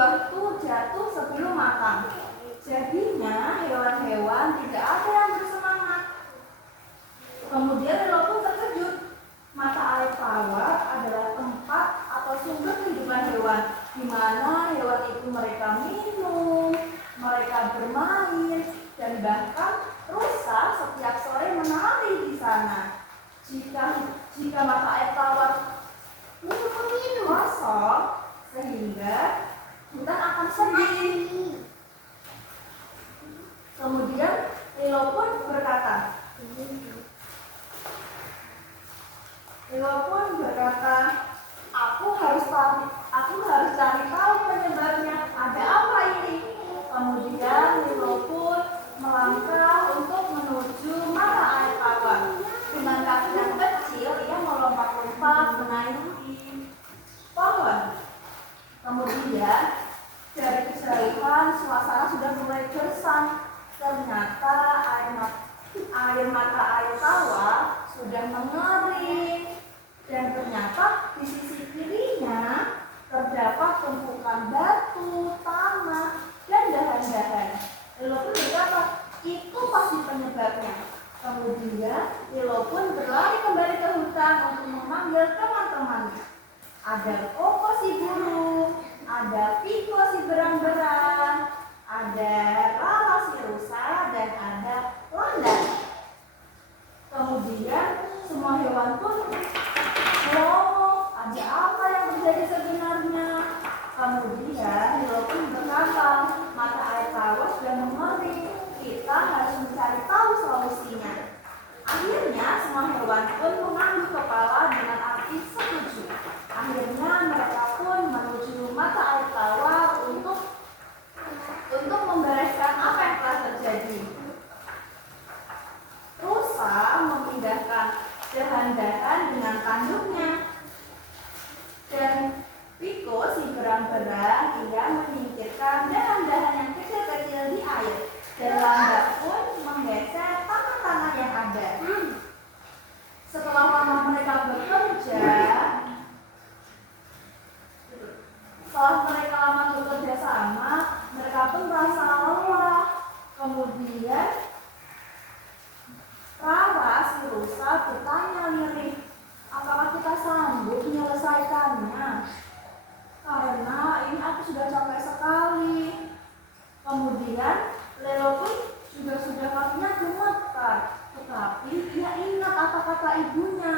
buah itu jatuh sebelum matang. Jadinya hewan-hewan tidak ada yang bersemangat. Kemudian Lilo pun terkejut. Mata air tawar adalah tempat atau sumber kehidupan hewan, di mana hewan itu mereka minum, mereka bermain, dan bahkan rusa setiap sore menari di sana. Jika mata air tawar kosong, sehingga hutan akan sedih. Kemudian Lilo pun berkata, aku harus cari tahu penyebabnya. Ada apa ini? Kemudian Lilo pun melangkah untuk menuju mata air tawar. Dengan kaki yang kecil, ia melompat-lompat menaiki pohon. Kemudian dari kejauhan suasana sudah mulai gersang. Ternyata air mata air tawar sudah mengering, dan ternyata di sisi kirinya terdapat tumpukan batu, tanah, dan dahan-dahan. Lilo pun berkata, itu pasti penyebabnya. Kemudian Lilo pun berlari kembali ke hutan untuk memanggil teman-temannya. Ada Koko si burung, ada Piko si berang-berang, ada Lala si rusa, dan ada Landan. Kemudian semua hewan pun ngomong, ada apa yang terjadi sebenarnya? Kemudian Lilo pun berkata, mata air tawar sudah mengering, kita harus mencari tahu solusinya. Akhirnya semua hewan pun mengangguk kepala dengan arti setuju. Akhirnya mereka pun menuju mata air tawar untuk membereskan apa yang telah terjadi. Rusa memindahkan dahan-dahan dengan tanduknya, dan Piko si berang-berang ia menyingkirkan dahan-dahan yang kecil-kecil di air, dan Landak pun menggeser tanah-tanah yang ada. Setelah lama mereka bekerja sama, mereka pun merasa lelah. Kemudian Rara si rusa bertanya lirih, apakah kita sanggup menyelesaikannya? Karena ini aku sudah capek sekali. Kemudian Lilo pun sudah kakinya gemetar, tetapi dia ingat apa kata ibunya,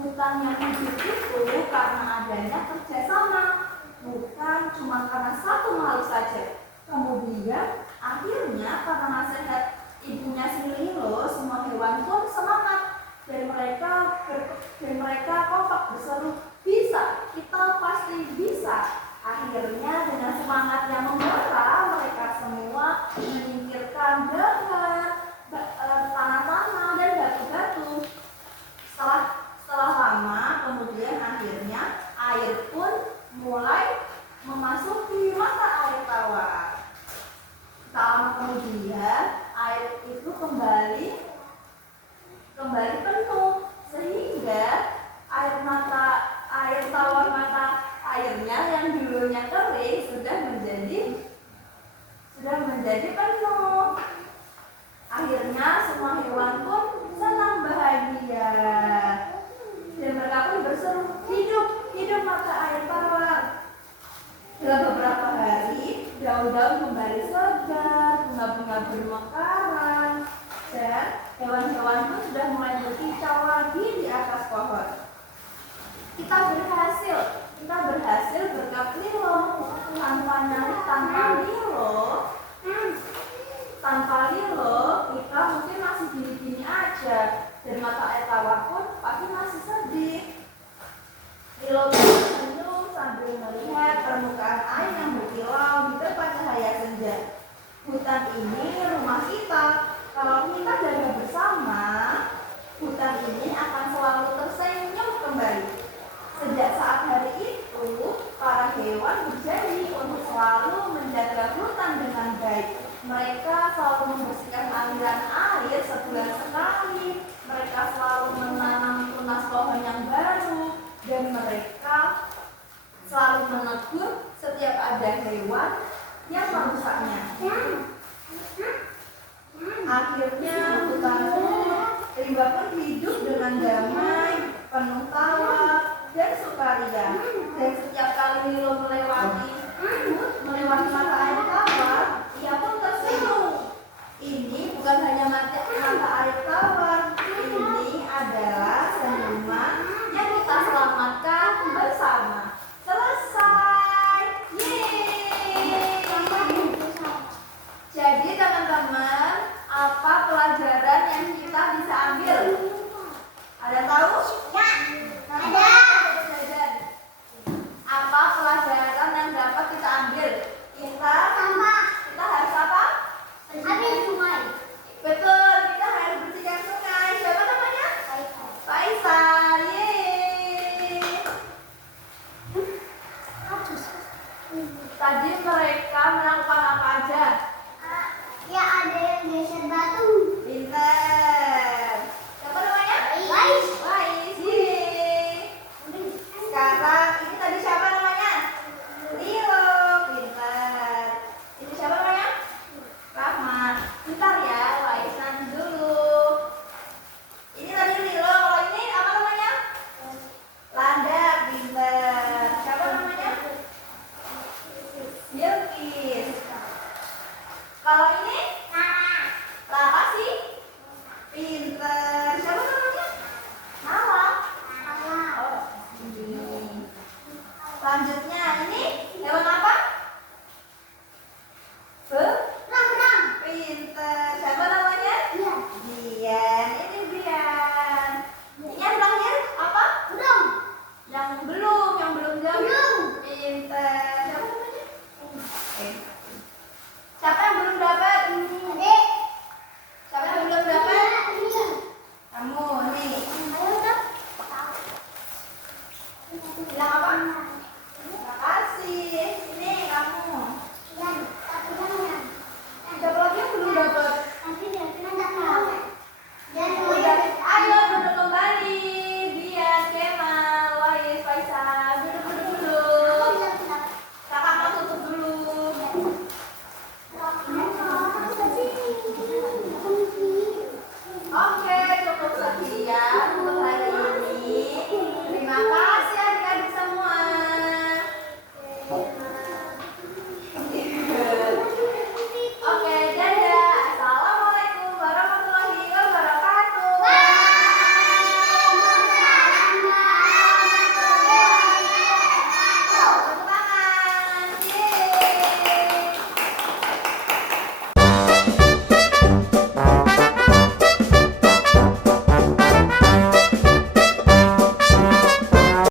hutan yang hidup itu karena adanya kerjasama, bukan cuma karena satu makhluk saja. Kemudian akhirnya karena nasihat ibunya si Lilo, semua hewan pun semangat, dan mereka kompak berseru, bisa, kita pasti bisa. Akhirnya dengan semangat yang membara, mereka semua menyingkirkan dahan, tanah-tanah, dan batu-batu. Setelah lama, kemudian akhirnya air pun mulai memasuki mata air tawar. Tak lama kemudian air itu kembali penuh, sehingga air tawar mata airnya yang dulunya kering sudah menjadi penuh. Akhirnya semua hewan pun senang bahagia, dan mereka pun berseru, hidup mata air tawar. Setelah beberapa hari, daun-daun kembali segar, bunga-bunga bermekaran, dan hewan-hewan pun sudah mulai berkicau lagi di atas pohon. Kita berhasil berkat Lilo. Tanpa Lilo kita mungkin masih gini-gini aja, dan mata air tawar pun pasti masih sedih. Lilo tersenyum sambil melihat permukaan air yang berkilau di depan cahaya senja. Hutan ini rumah kita. Kalau kita jaga bersama, hutan ini akan selalu tersenyum kembali. Sejak saat hari itu, para hewan berjanji untuk selalu menjaga hutan dengan baik. Mereka selalu membersihkan aliran air sebulan sekali. Mereka selalu menanam tunas pohon yang baru, dan mereka selalu menegur setiap ada hewan yang merusaknya. Akhirnya hutan pun, rimba pun hidup dengan damai, penuh tawa dan sukaria. Dan setiap kali Milo melewati